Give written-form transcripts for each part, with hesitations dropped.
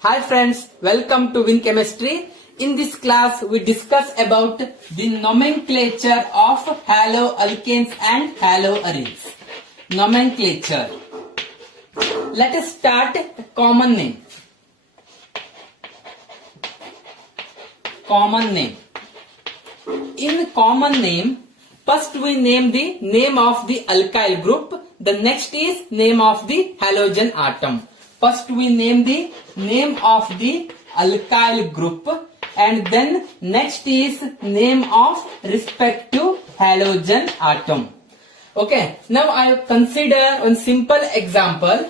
Hi friends, welcome to Win Chemistry. In this class, we discuss about the nomenclature of haloalkanes and haloarenes. Nomenclature. Let us start common name. Common name. In common name, first we name the name of the alkyl group. The next is name of the halogen atom. First we name the name of the alkyl group and then next is name of respective halogen atom. Okay, now I consider one simple example.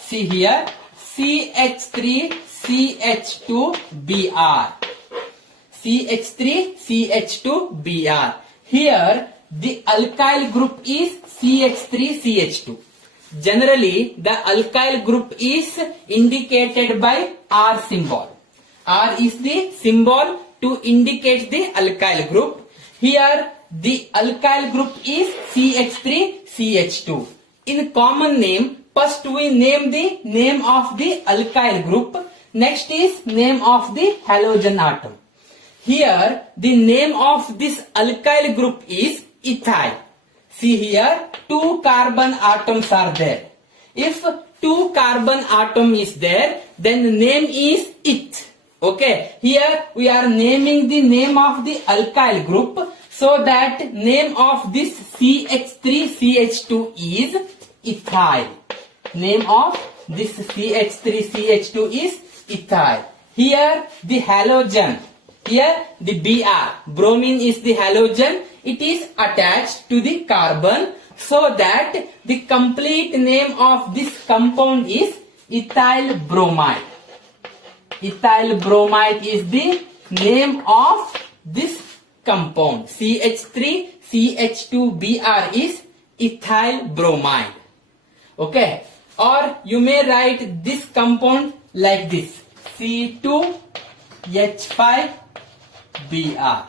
See here, CH3CH2Br. CH3CH2Br. Here the alkyl group is CH3CH2. Generally, the alkyl group is indicated by R symbol. R is the symbol to indicate the alkyl group. Here, the alkyl group is CH3CH2. In common name, first we name the name of the alkyl group. Next is name of the halogen atom. Here, the name of this alkyl group is ethyl. See here, 2 carbon atoms are there. If 2 carbon atom is there, then the name is eth. Okay, here we are naming the name of the alkyl group so that name of this CH3CH2 is ethyl. Name of this CH3CH2 is ethyl. Here the halogen. Here the Br, bromine is the halogen. It is attached to the carbon so that the complete name of this compound is ethyl bromide. Ethyl bromide is the name of this compound. CH3CH2Br is ethyl bromide. Okay, or you may write this compound like this, C2H5Br.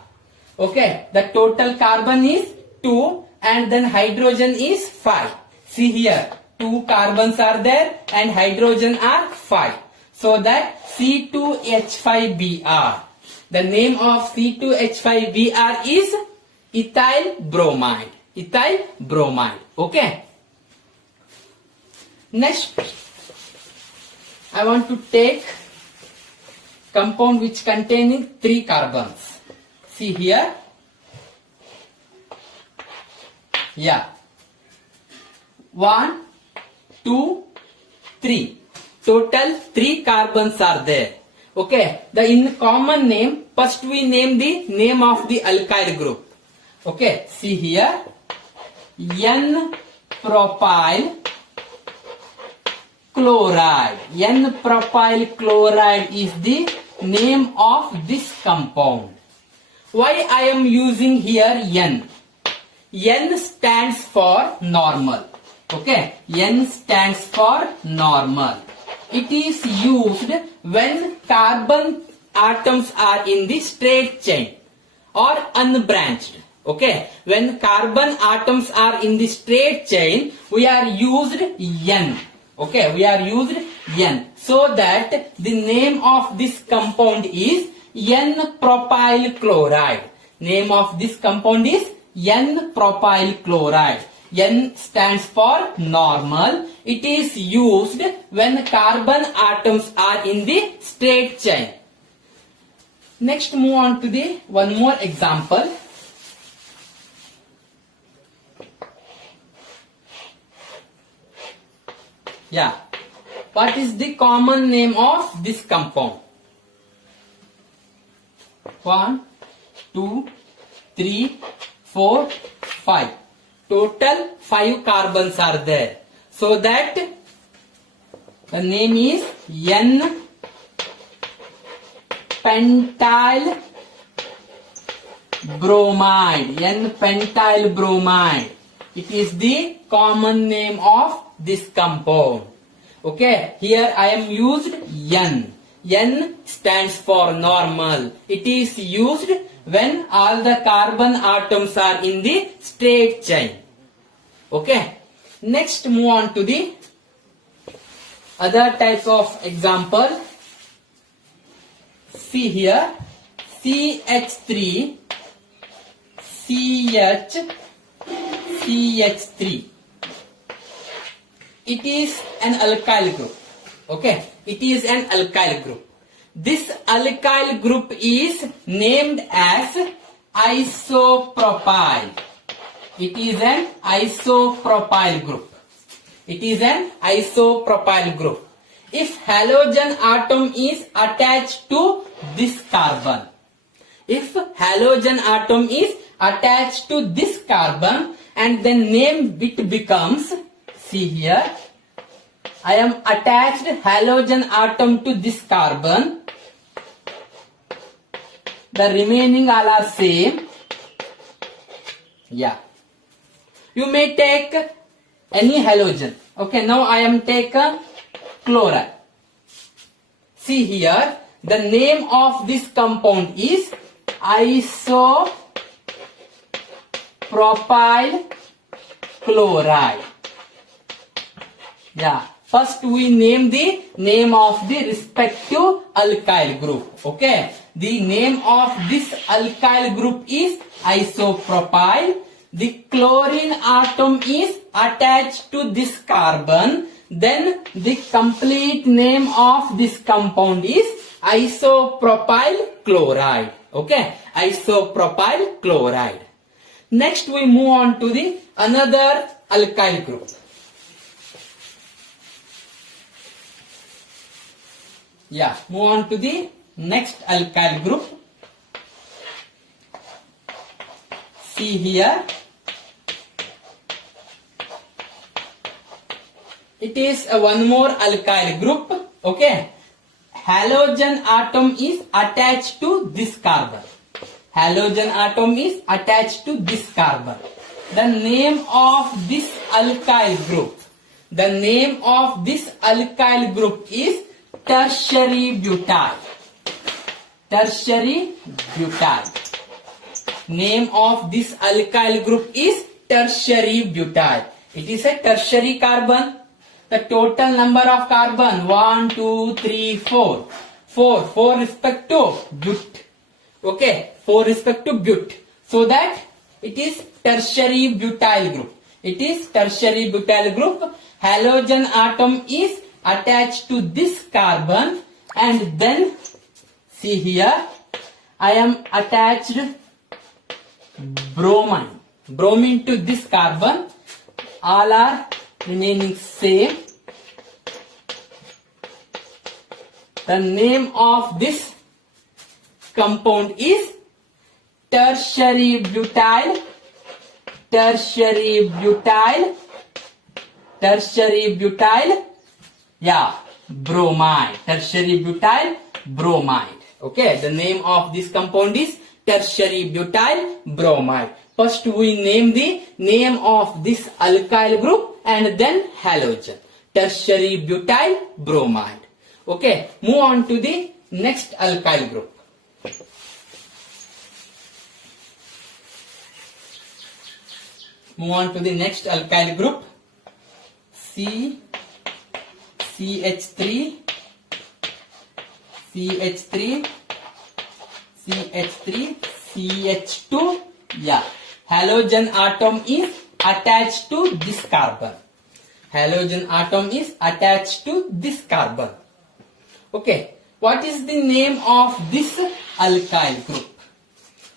Okay, the total carbon is 2 and then hydrogen is 5. See here, 2 carbons are there and hydrogen are 5. So that C2H5Br. The name of C2H5Br is ethyl bromide. Ethyl bromide. Okay. Next, I want to take compound which containing 3 carbons. See here. Yeah. 1, 2, 3. Total 3 carbons are there. Okay. In common name, first we name the name of the alkyl group. Okay. See here. N-propyl chloride. N-propyl chloride is the name of this compound. Why I am using here N? N stands for normal. Okay, N stands for normal. It is used when carbon atoms are in the straight chain or unbranched. Okay, when carbon atoms are in the straight chain, we are used N. Okay, we are used N. So that the name of this compound is N-propyl chloride. Name of this compound is N-propyl chloride. N stands for normal. It is used when carbon atoms are in the straight chain. Next, move on to the one more example. Yeah. What is the common name of this compound? 1, 2, 3, 4, 5. Total 5 carbons are there. So that the name is N-pentyl bromide. N-pentyl bromide. It is the common name of this compound. Okay, here I am used N. N stands for normal. It is used when all the carbon atoms are in the straight chain. Okay. Next, move on to the other types of example. See here, CH3, CH3. It is an alkyl group. Okay, it is an alkyl group. This alkyl group is named as isopropyl. It is an isopropyl group. It is an isopropyl group. If halogen atom is attached to this carbon, if halogen atom is attached to this carbon and the name it becomes, see here, I am attached halogen atom to this carbon, the remaining all are same. Yeah, you may take any halogen. Okay, now I am taken chloride. See here, the name of this compound is isopropyl chloride. Yeah, first we name the name of the respective alkyl group. Okay, the name of this alkyl group is isopropyl. The chlorine atom is attached to this carbon. Then the complete name of this compound is isopropyl chloride. Okay, isopropyl chloride. Next we move on to the another alkyl group. Yeah, move on to the next alkyl group. See here, it is one more alkyl group. Okay, halogen atom is attached to this carbon. Halogen atom is attached to this carbon. The name of this alkyl group, the name of this alkyl group is tertiary butyl. Tertiary butyl. Name of this alkyl group is tertiary butyl. It is a tertiary carbon. The total number of carbon 1, 2, 3, 4. 4 respect to but. Okay, 4 respect to but. So that it is tertiary butyl group. It is tertiary butyl group. Halogen atom is attached to this carbon and then see here, I am attached bromine. Bromine to this carbon. All are remaining same. The name of this compound is tertiary butyl. Tertiary butyl. Tertiary butyl. Yeah, bromide. Tertiary butyl bromide. Okay, the name of this compound is tertiary butyl bromide. First we name the name of this alkyl group and then halogen. Tertiary butyl bromide. Okay, move on to the next alkyl group. Move on to the next alkyl group. CH3, CH3, CH3, CH2. Yeah, halogen atom is attached to this carbon. Halogen atom is attached to this carbon. Okay, what is the name of this alkyl group?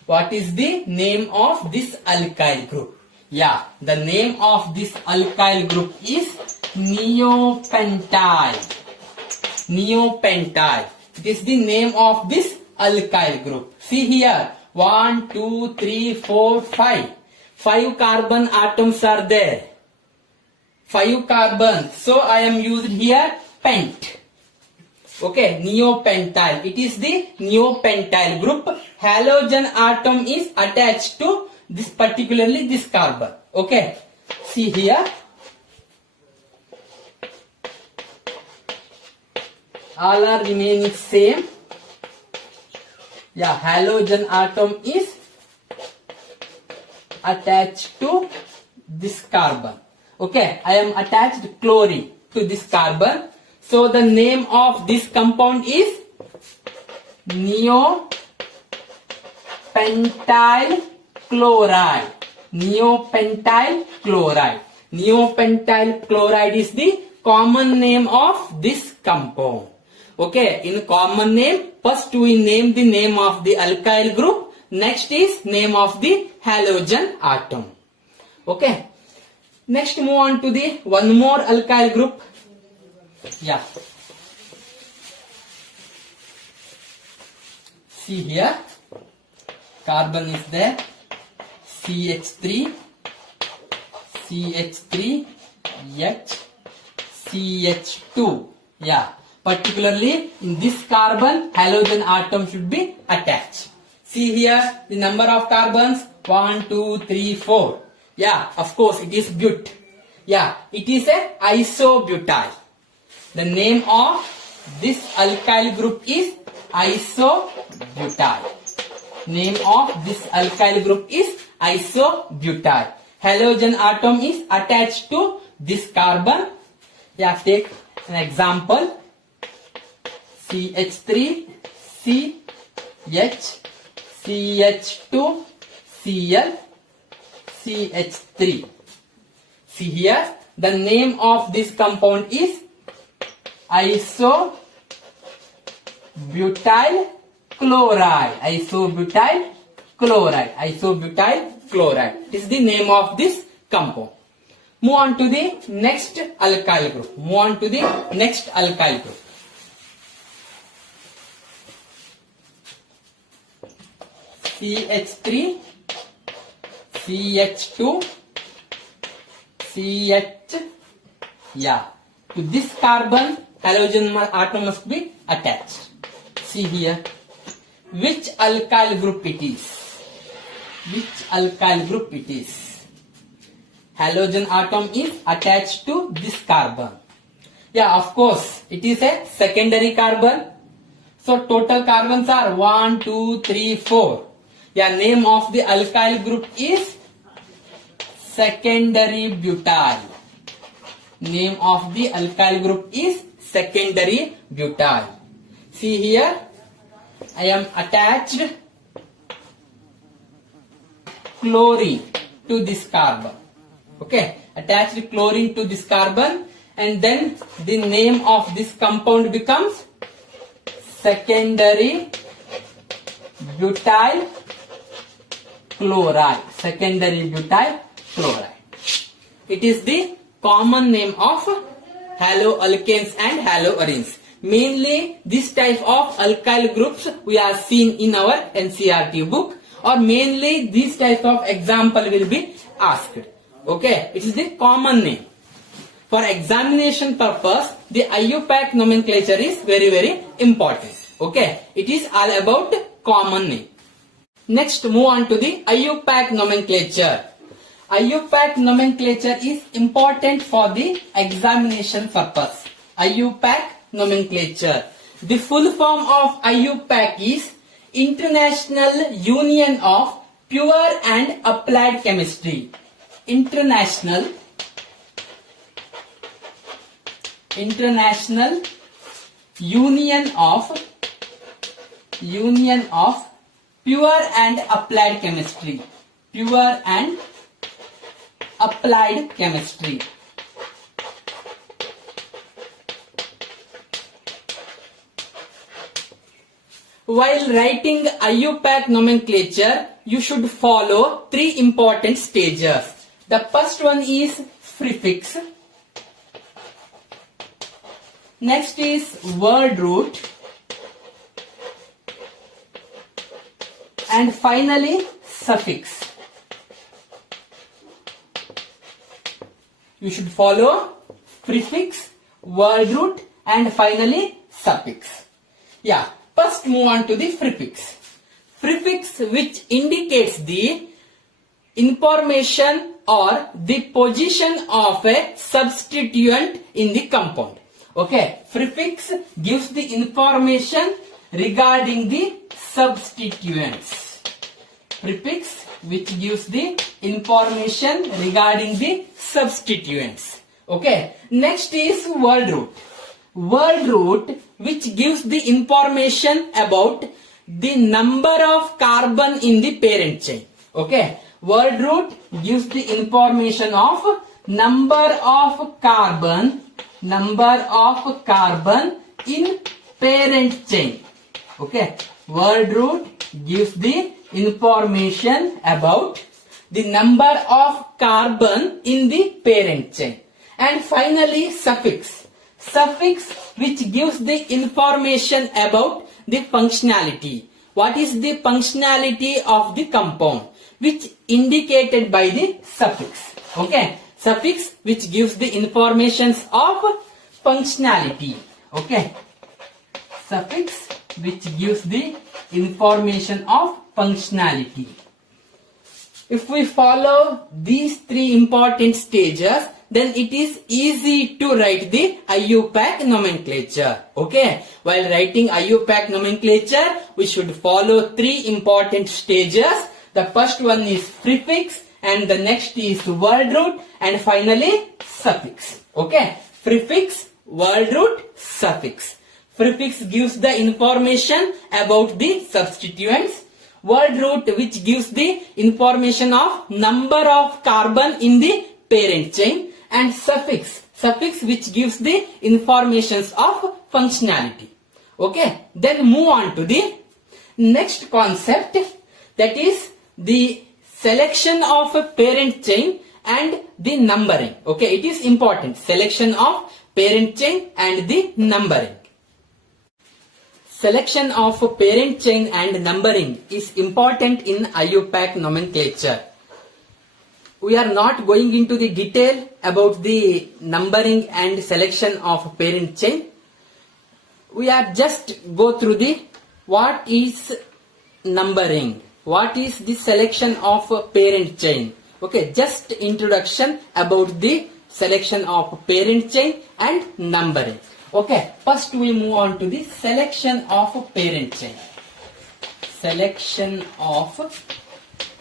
What is the name of this alkyl group? Yeah, the name of this alkyl group is neopentyl. Neopentyl. It is the name of this alkyl group. See here, 1, 2, 3, 4, 5. 5 carbon atoms are there. 5 carbon. So I am used here pent. Okay, neopentyl. It is the neopentyl group. Halogen atom is attached to this, particularly this carbon. Okay, see here. All are remaining same. Yeah, halogen atom is attached to this carbon. Okay, I am attached chlorine to this carbon. So the name of this compound is neopentyl chloride. Neopentyl chloride. Neopentyl chloride is the common name of this compound. Okay, in common name, first we name the name of the alkyl group, next is name of the halogen atom. Okay, next move on to the one more alkyl group. Yeah. See here, carbon is there, CH3, CH3, H, CH2. Yeah, particularly in this carbon, halogen atom should be attached. See here, the number of carbons, 1, 2, 3, 4. Yeah, of course it is but. Yeah, it is a isobutyl. The name of this alkyl group is isobutyl. Name of this alkyl group is isobutyl. Halogen atom is attached to this carbon. Yeah, take an example. CH3, CH, CH2, Cl, CH3. See here, the name of this compound is isobutyl chloride. Isobutyl chloride. Isobutyl chloride is the name of this compound. Move on to the next alkyl group. Move on to the next alkyl group. CH3, CH2, CH. Yeah. To this carbon, halogen atom must be attached. See here. Which alkyl group it is? Which alkyl group it is? Halogen atom is attached to this carbon. Yeah, of course, it is a secondary carbon. So total carbons are 1, 2, 3, 4. Yeah, name of the alkyl group is secondary butyl. Name of the alkyl group is secondary butyl. See here, I am attached chlorine to this carbon. Okay, attached chlorine to this carbon, and then the name of this compound becomes secondary butyl chloride. Secondary butyl chloride. It is the common name of haloalkanes and haloarenes. Mainly this type of alkyl groups we are seen in our NCERT book, or mainly this type of example will be asked. Okay, it is the common name. For examination purpose, the IUPAC nomenclature is very important. Okay, it is all about common name. Next, move on to the IUPAC nomenclature. IUPAC nomenclature is important for the examination purpose. IUPAC nomenclature. The full form of IUPAC is International Union of Pure and Applied Chemistry. International Union of Pure and Applied Chemistry. Pure and Applied Chemistry. While writing IUPAC nomenclature, you should follow 3 important stages. The first one is prefix. Next is word root. And finally, suffix. You should follow prefix, word root, and finally suffix. Yeah, first move on to the prefix. Prefix, which indicates the information or the position of a substituent in the compound. Okay, prefix gives the information regarding the substituents. Prefix which gives the information regarding the substituents. Okay, next is word root. Word root which gives the information about the number of carbon in the parent chain. Okay, word root gives the information of number of carbon in parent chain. Okay, word root gives the information about the number of carbon in the parent chain. And finally, suffix which gives the information about the functionality. What is the functionality of the compound, which indicated by the suffix. Okay, suffix which gives the informations of functionality. Okay, suffix which gives the information of functionality. If we follow these three important stages, then it is easy to write the IUPAC nomenclature. Okay, while writing IUPAC nomenclature, we should follow three important stages. The first one is prefix, and the next is word root, and finally suffix. Okay, prefix, word root, suffix. Prefix gives the information about the substituents. Word root which gives the information of number of carbon in the parent chain, and suffix which gives the informations of functionality. Okay, then move on to the next concept, that is the selection of a parent chain and the numbering. Okay, it is important, selection of parent chain and the numbering. Selection of a parent chain and numbering is important in IUPAC nomenclature. We are not going into the detail about the numbering and selection of parent chain. We are just go through the what is numbering, what is the selection of a parent chain. Okay, just introduction about the selection of parent chain and numbering. Okay, first we move on to the selection of parent chain. Selection of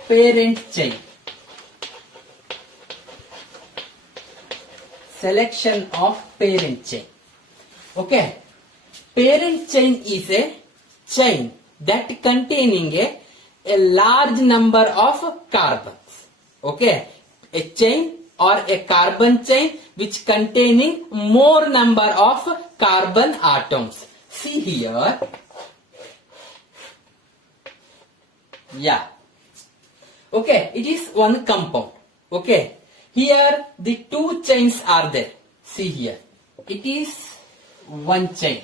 parent chain. Selection of parent chain. Okay, parent chain is a chain that containing a large number of carbons. Okay, a chain or a carbon chain which containing more number of carbon atoms. See here. Yeah. Okay, it is one compound. Okay, here the two chains are there. See here. It is one chain.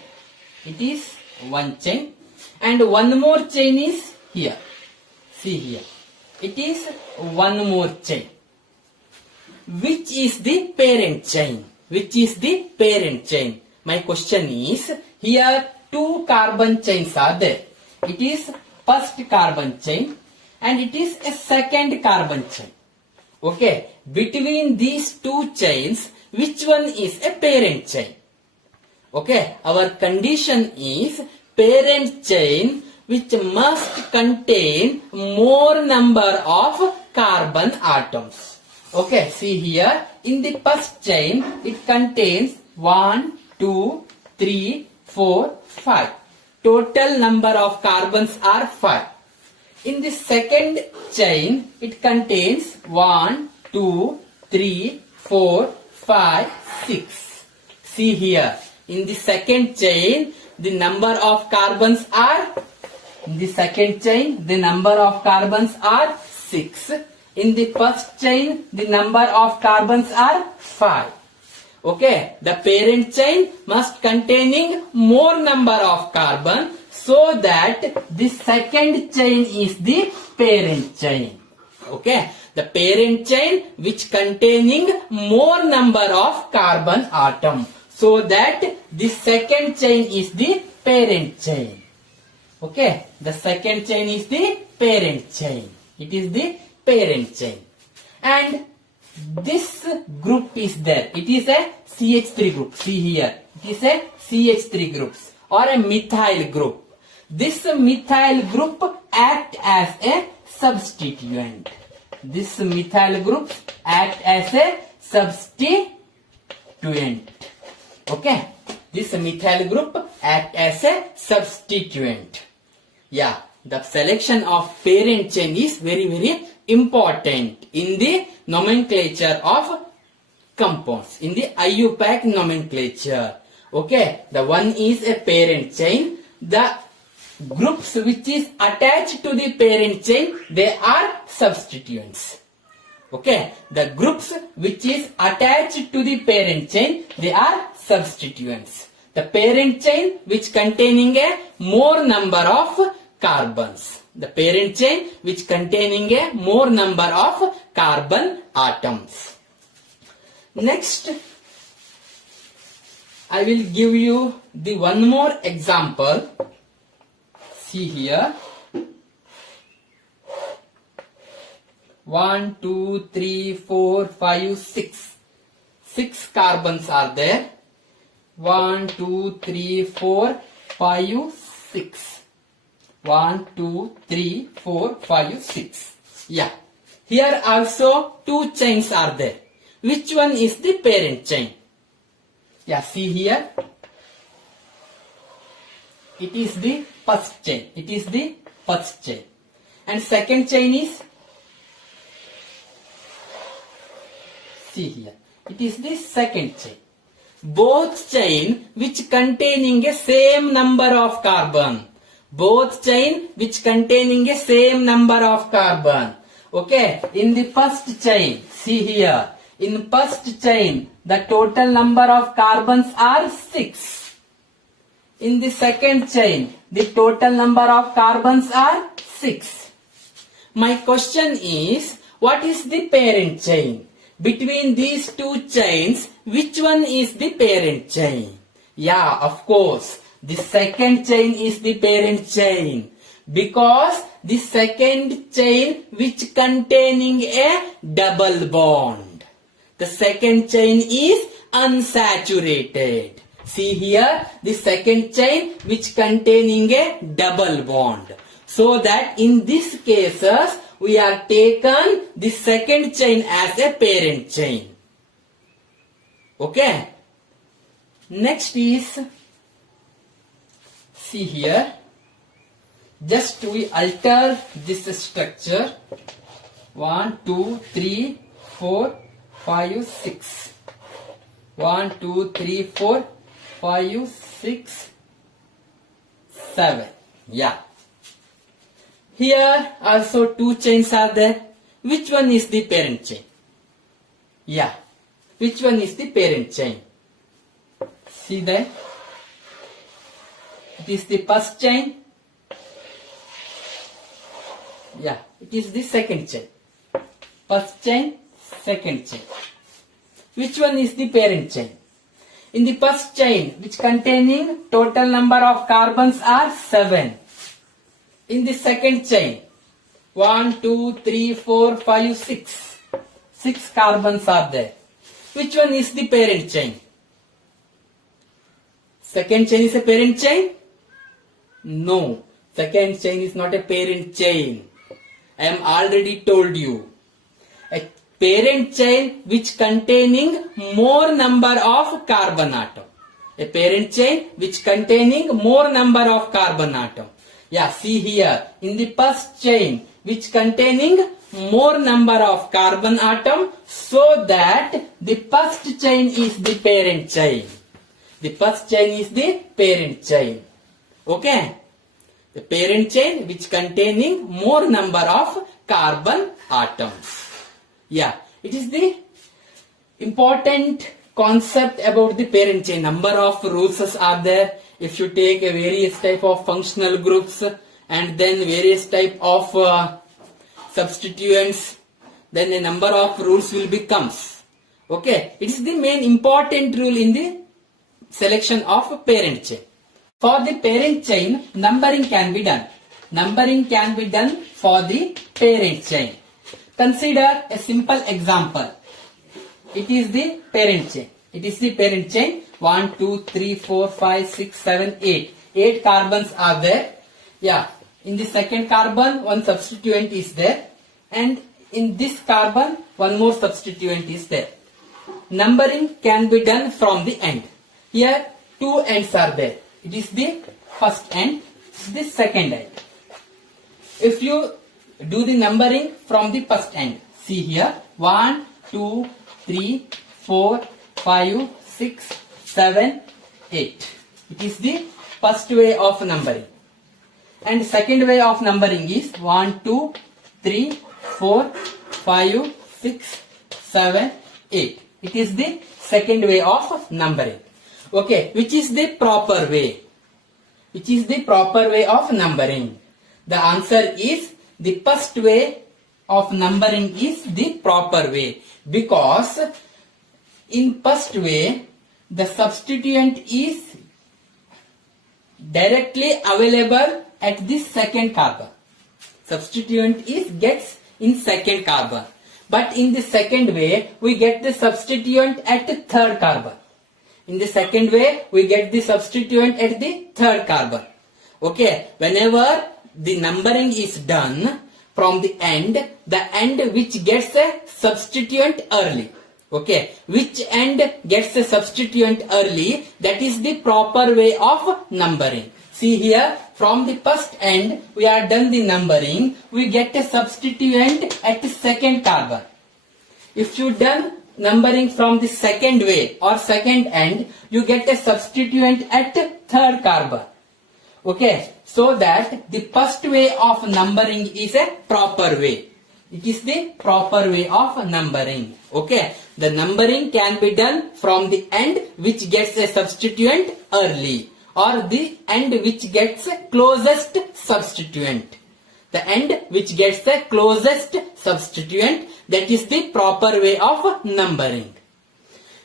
It is one chain. And one more chain is here. See here. It is one more chain. Which is the parent chain? Which is the parent chain? My question is, here two carbon chains are there. It is first carbon chain and it is a second carbon chain. Okay, between these two chains, which one is a parent chain? Okay, our condition is parent chain which must contain more number of carbon atoms. Okay, see here, in the first chain, it contains 1, 2, 3, 4, 5. Total number of carbons are 5. In the second chain, it contains 1, 2, 3, 4, 5, 6. See here, in the second chain, the number of carbons are, in the second chain, the number of carbons are 6. In the first chain, the number of carbons are 5. Okay, the parent chain must containing more number of carbon, so that the second chain is the parent chain. Okay, the parent chain which containing more number of carbon atom, so that the second chain is the parent chain. Okay, the second chain is the parent chain. It is the parent chain. And this group is there. It is a CH3 group. See here. It is a CH3 groups or a methyl group. This methyl group act as a substituent. This methyl group act as a substituent. Okay. this methyl group act as a substituent. Yeah, the selection of parent chain is very important in the nomenclature of compounds, in the IUPAC nomenclature. Okay, the one is a parent chain. The groups which is attached to the parent chain, they are substituents. Okay, the groups which is attached to the parent chain, they are substituents. The parent chain which containing a more number of carbons. The parent chain which containing a more number of carbon atoms. Next, I will give you the one more example. See here. 1, 2, 3, 4, 5, 6. 6 carbons are there. 1, 2, 3, 4, 5, 6. 1, 2, 3, 4, 5, 6. Yeah. Here also 2 chains are there. Which one is the parent chain? Yeah, see here. It is the first chain. It is the first chain. And second chain is, see here, it is the second chain. Both chain which containing a same number of carbon. Both chain which containing a same number of carbon. Okay, in the first chain, see here, in first chain, the total number of carbons are 6. In the second chain, the total number of carbons are 6. My question is, what is the parent chain? Between these two chains, which one is the parent chain? Yeah, of course, the second chain is the parent chain. Because the second chain which containing a double bond. The second chain is unsaturated. See here, the second chain which containing a double bond. So that in these cases, we have taken the second chain as a parent chain. Okay. Next is, see here, just we alter this structure. 1, 2, 3, 4, 5, 6. 1, 2, 3, 4, 5, 6, 7. Yeah. Here also 2 chains are there. Which one is the parent chain? Yeah. Which one is the parent chain? See there? It is the first chain. Yeah. It is the second chain. First chain, second chain. Which one is the parent chain? In the first chain, which containing total number of carbons are 7. In the second chain, 1, 2, 3, 4, 5, 6. 6 carbons are there. Which one is the parent chain? Second chain is a parent chain? No. Second chain is not a parent chain. I am already told you. A parent chain which containing more number of carbon atom. A parent chain which containing more number of carbon atom. Yeah, see here, in the first chain which containing more number of carbon atom, so that the first chain is the parent chain. The first chain is the parent chain. Okay? The parent chain which containing more number of carbon atoms. Yeah, it is the important concept about the parent chain. Number of rules are there. If you take a various type of functional groups and then various type of substituents, then a number of rules will becomes. Okay, it is the main important rule in the selection of parent chain. For the parent chain, numbering can be done. Numbering can be done for the parent chain. Consider a simple example. It is the parent chain. It is the parent chain. 1, 2, 3, 4, 5, 6, 7, 8. 8 carbons are there. Yeah. In the second carbon, one substituent is there. And in this carbon, one more substituent is there. Numbering can be done from the end. Here, two ends are there. It is the first end, the second end. If you do the numbering from the first end, see here 1, 2, 3, 4, 5, 6, 7, 8. It is the first way of numbering. And second way of numbering is 1, 2, 3, 4, 5, 6, 7, 8. It is the second way of numbering. Okay, which is the proper way? Which is the proper way of numbering? The answer is the first way of numbering is the proper way, because in first way the substituent is directly available at the second carbon. Substituent is gets in second carbon, but in the second way we get the substituent at the third carbon. In the second way we get the substituent at the third carbon. Okay, whenever the numbering is done from the end which gets a substituent early. Okay, which end gets a substituent early, that is the proper way of numbering. See here, from the first end we are done the numbering, we get a substituent at the second carbon. If you done numbering from the second way or second end, you get a substituent at the third carbon. Okay, so that the first way of numbering is a proper way. It is the proper way of numbering. Okay, the numbering can be done from the end which gets a substituent early, or the end which gets a closest substituent. The end which gets the closest substituent, that is the proper way of numbering.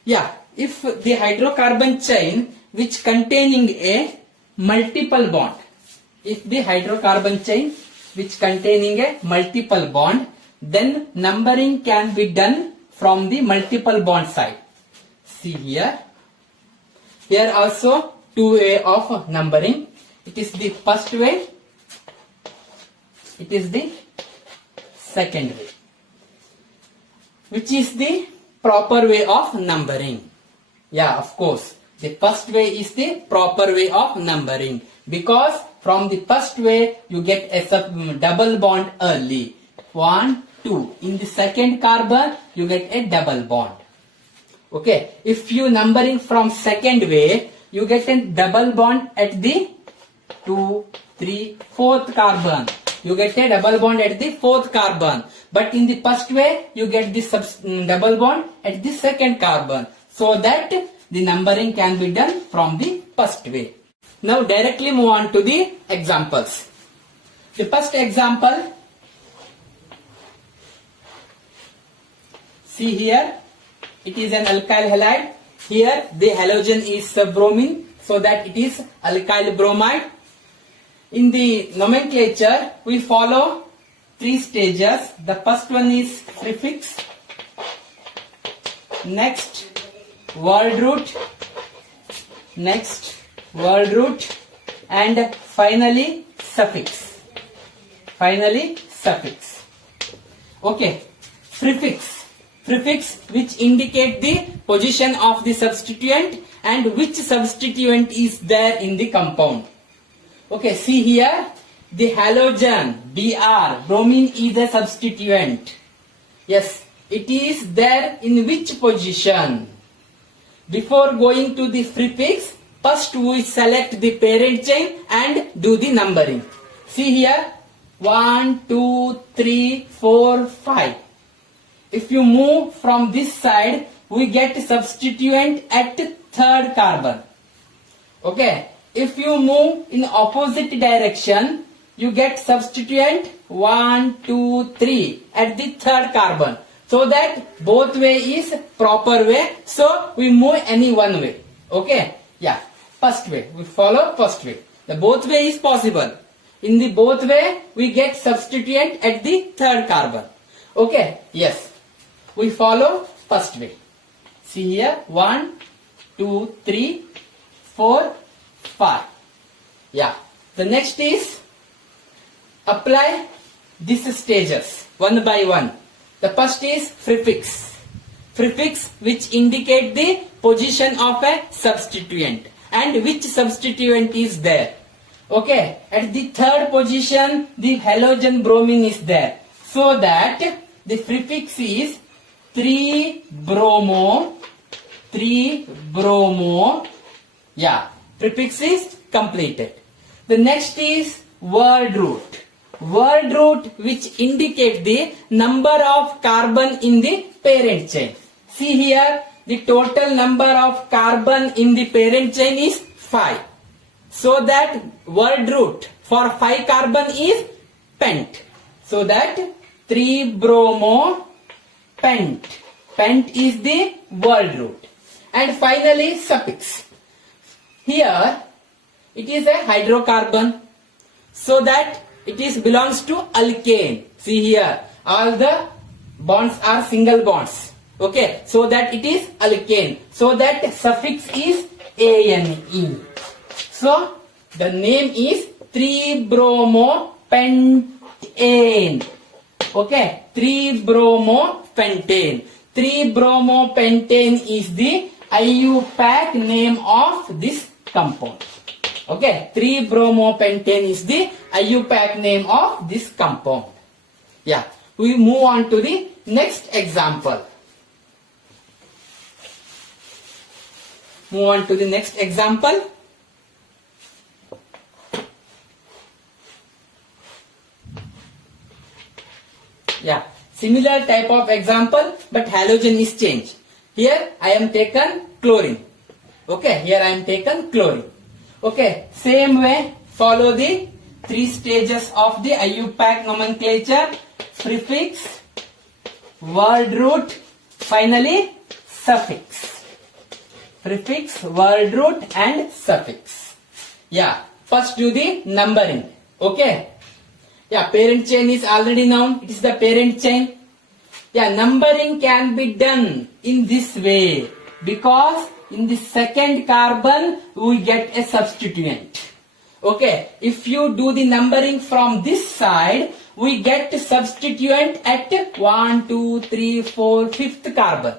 Yeah, if the hydrocarbon chain which containing a multiple bond, if the hydrocarbon chain which containing a multiple bond, then numbering can be done from the multiple bond side. See here, here also two way of numbering. It is the first way, it is the second way. Which is the proper way of numbering? Yeah, of course, the first way is the proper way of numbering, because from the first way you get a double bond early. 1, 2. In the second carbon you get a double bond. Okay, if you numbering from second way, you get a double bond at the 2, 3, 4th carbon. You get a double bond at the 4th carbon. But in the first way, you get this double bond at the second carbon. So that the numbering can be done from the first way. Now directly move on to the examples. The first example, see here, it is an alkyl halide. Here the halogen is bromine, so that it is alkyl bromide. In the nomenclature, we follow 3 stages. The first one is prefix, next word root, and finally suffix. Okay, prefix which indicate the position of the substituent and which substituent is there in the compound. Okay, see here, the halogen Br, bromine is a substituent. Yes, it is there in which position? Before going to the prefix, first we select the parent chain and do the numbering. See here, 1, 2, 3, 4, 5. If you move from this side, we get substituent at third carbon. Okay, if you move in opposite direction, you get substituent 1, 2, 3 at the third carbon. So that both way is proper way. So we move any one way. Okay, yeah, first way, we follow first way. The both way is possible. In the both way, we get substituent at the third carbon. Okay, yes, we follow first way. See here, 1, 2, 3, 4, 5. Yeah, the next is apply these stages one by one. The first is prefix which indicate the position of a substituent, and which substituent is there. Okay, at the third position the halogen bromine is there, so that the prefix is 3-bromo. Yeah, prefix is completed. The next is word root. Word root which indicate the number of carbon in the parent chain. See here, the total number of carbon in the parent chain is 5. So that word root for 5 carbon is pent. So that 3-bromo pent. Pent is the word root. And finally suffix. Here it is a hydrocarbon, so that it is belongs to alkane. See here, all the bonds are single bonds. Okay, so that it is alkane. So that suffix is ane. So the name is 3-bromo-pentane. Okay, 3-bromo-pentane. 3-bromo-pentane is the IUPAC name of this compound. Okay, 3-bromo-pentane is the IUPAC name of this compound. Yeah, we move on to the next example. Move on to the next example. Yeah, similar type of example, but halogen is changed. Here I am taken chlorine. Okay, here I am taken chlorine. Okay, same way follow the 3 stages of the IUPAC nomenclature: prefix, word root, finally suffix. Prefix, word root and suffix. Yeah, first do the numbering. Okay. Yeah, parent chain is already known. It is the parent chain. Yeah, numbering can be done in this way, because in the second carbon we get a substituent. Okay, if you do the numbering from this side, we get substituent at 1, 2, 3, 4, 5th carbon.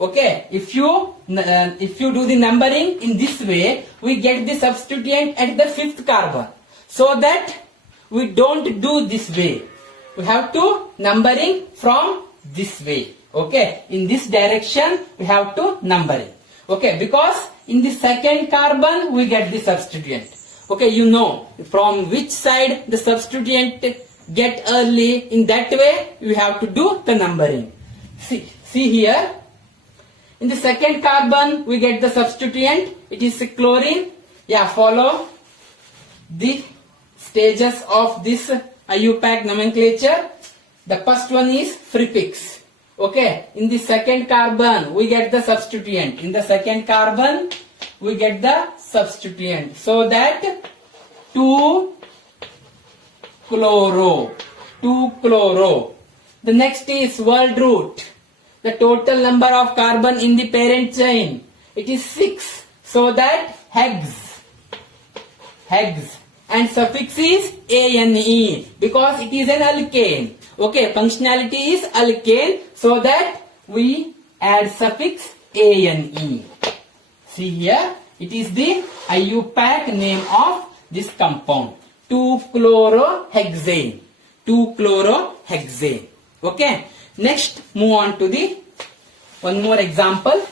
Okay, if you do the numbering in this way, we get the substituent at the 5th carbon. So that we don't do this way. We have to numbering from this way. Okay, in this direction we have to numbering. Okay, because in the second carbon we get the substituent. Okay, you know from which side the substituent get early. In that way we have to do the numbering. See here, in the second carbon we get the substituent. It is chlorine. Yeah, follow the stages of this IUPAC nomenclature. The first one is prefix. Okay, in the second carbon we get the substituent. In the second carbon we get the substituent. So that 2-chloro. The next is word root. The total number of carbon in the parent chain, it is 6. So that hex. And suffix is ane, because it is an alkane. Okay, functionality is alkane, so that we add suffix ane. See here, it is the IUPAC name of this compound, 2-chlorohexane. 2-chlorohexane. Okay, next move on to the one more example.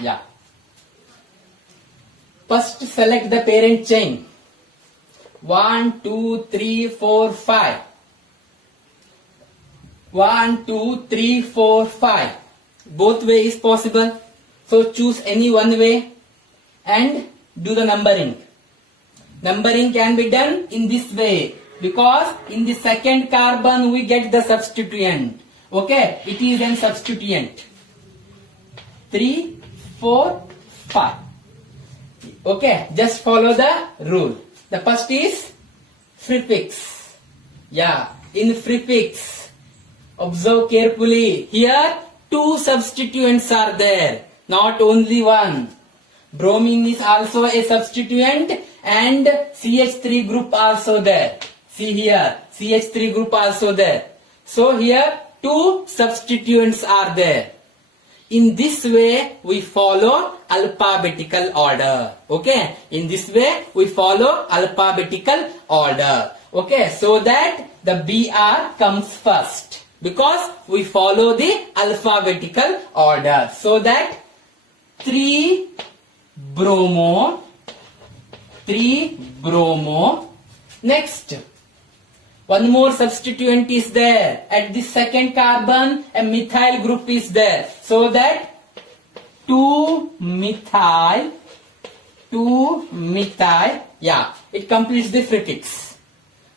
Yeah. First select the parent chain. 1, 2, 3, 4, 5. 1, 2, 3, 4, 5. Both way is possible. So choose any one way and do the numbering. Numbering can be done in this way, because in the second carbon we get the substituent. Okay, it is an substituent. 3, 4, 5. Okay, just follow the rule. The first is prefix. Yeah, in prefix, observe carefully. Here 2 substituents are there, not only one. Bromine is also a substituent and CH3 group also there. See here, CH3 group also there. So here two substituents are there. In this way we follow alphabetical order. Okay, in this way we follow alphabetical order. Okay, so that the Br comes first because we follow the alphabetical order. So that 3-bromo. Next, one more substituent is there. At the second carbon, a methyl group is there. So that 2-methyl. Yeah, it completes the prefix.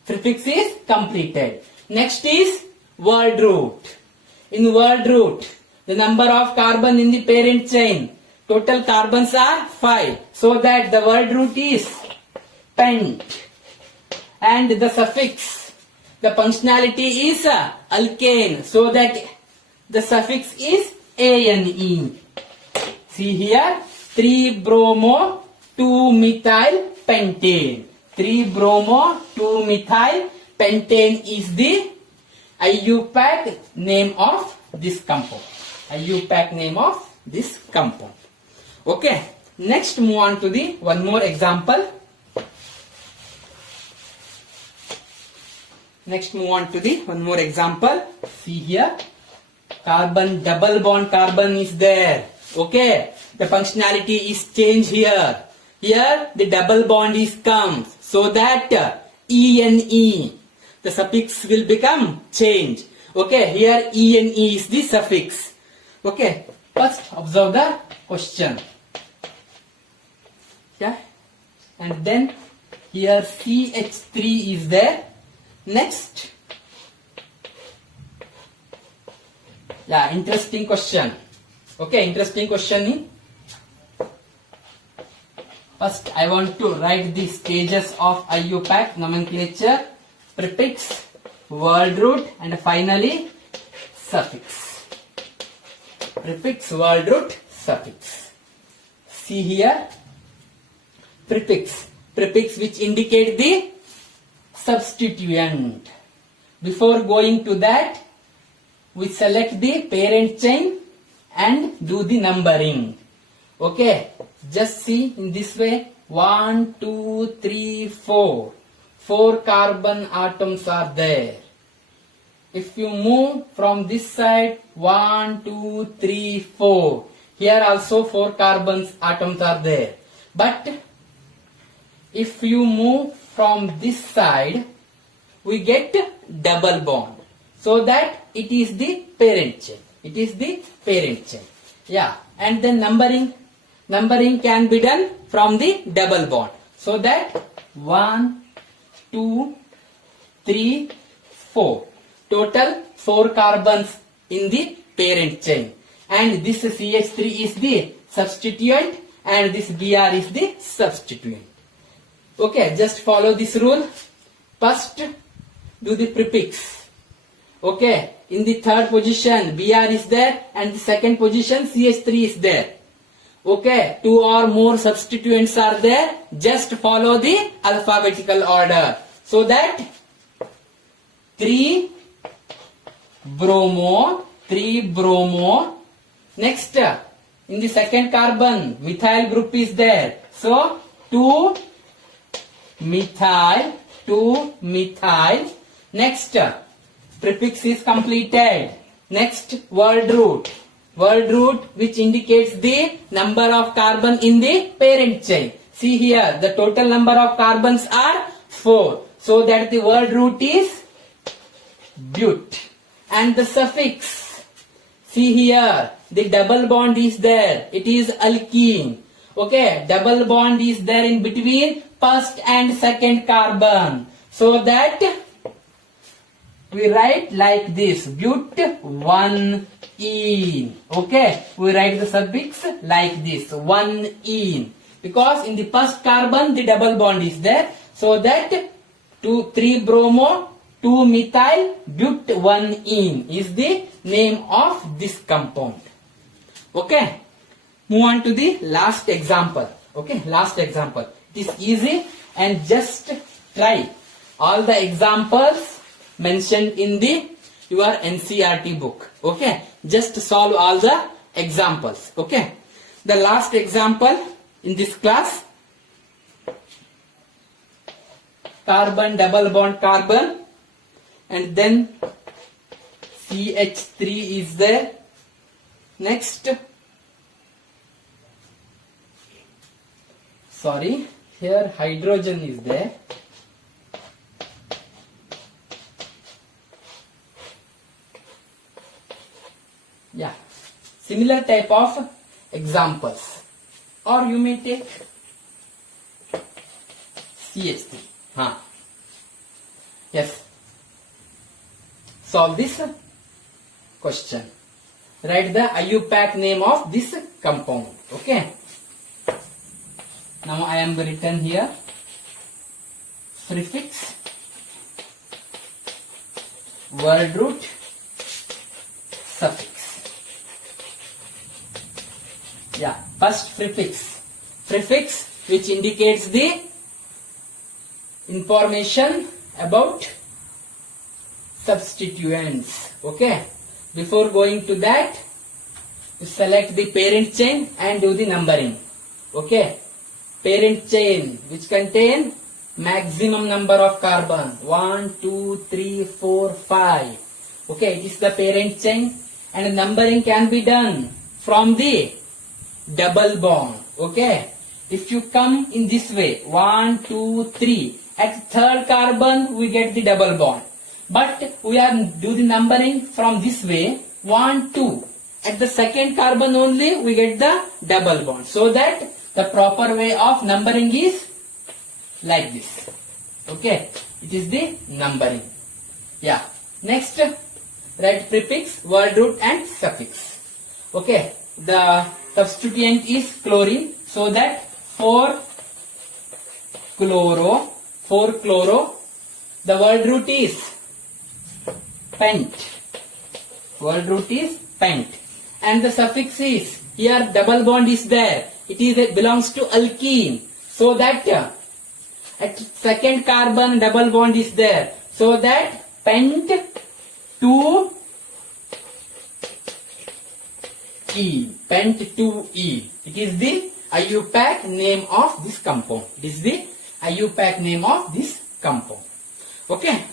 Prefix is completed. Next is word root. In word root, the number of carbon in the parent chain. Total carbons are 5. So that the word root is pent. And the suffix, the functionality is alkane. So that the suffix is ane. See here, 3-bromo 2-methyl pentane. 3-bromo 2-methyl pentane is the IUPAC name of this compound. IUPAC name of this compound. Okay, next move on to the one more example. Next move on to the one more example. See here, carbon, double bond carbon is there. Okay, the functionality is changed here. Here the double bond is comes. So that ene, the suffix will become change. Okay, here ene is the suffix. Okay, first observe the question. Yeah, and then here CH3 is there. Next, yeah, interesting question. Okay, interesting question. First, I want to write the stages of IUPAC nomenclature, prefix, word root, and finally suffix. Prefix, word root, suffix. See here, prefix. Prefix which indicate the substituent. Before going to that, we select the parent chain and do the numbering. Okay, just see in this way, 1, 2, 3, 4. 4 carbon atoms are there. If you move from this side, 1, 2, 3, 4. Here also 4 carbons atoms are there. But if you move from this side, we get double bond. So that it is the parent chain. It is the parent chain. Yeah, and then numbering can be done from the double bond. So that 1, 2, 3, 4. Total 4 carbons in the parent chain. And this CH3 is the substituent and this Br is the substituent. Okay, just follow this rule. First, do the prefix. Okay, in the third position Br is there and the second position CH3 is there. Okay, 2 or more substituents are there. Just follow the alphabetical order. So that 3-bromo. Next, in the second carbon, methyl group is there. So 2-methyl. Next, prefix is completed. Next, word root. Word root which indicates the number of carbon in the parent chain. See here, the total number of carbons are 4. So that the word root is but. And the suffix, see here, the double bond is there. It is alkene. Okay, double bond is there in between first and second carbon. So that we write like this, but-1-ene. Okay, we write the suffix like this, 1-ene. Because in the first carbon the double bond is there. So that 3-bromo 2-methyl but-1-ene is the name of this compound. Okay, move on to the last example. Okay, last example. It is easy and just try. all the examples mentioned in the your NCERT book. Okay, just solve all the examples. Okay, the last example in this class, carbon double bond carbon, and then CH3 is there. Next, sorry, here hydrogen is there. Yeah, similar type of examples, or you may take CH3. Yes, solve this question. Write the IUPAC name of this compound. Okay. Now I am written here prefix, word root, suffix. Yeah, first prefix. Prefix which indicates the information about substituents. Okay. Before going to that, you select the parent chain and do the numbering. Okay. Parent chain which contain maximum number of carbon 1, 2, 3, 4, 5. Okay, it is the parent chain, and numbering can be done from the double bond. Okay, if you come in this way 1, 2, 3, at third carbon we get the double bond, but we are do the numbering from this way 1, 2. At the second carbon only we get the double bond, so that the proper way of numbering is like this. Okay, it is the numbering. Yeah. Next, write prefix, word root and suffix. Okay, the substituent is chlorine, so that 4-chloro. The word root is pent. Word root is pent, and the suffix is here double bond is there. It belongs to alkene, so that at second carbon double bond is there, so that pent 2E. Pent 2E. It is the IUPAC name of this compound. It is the IUPAC name of this compound. Okay.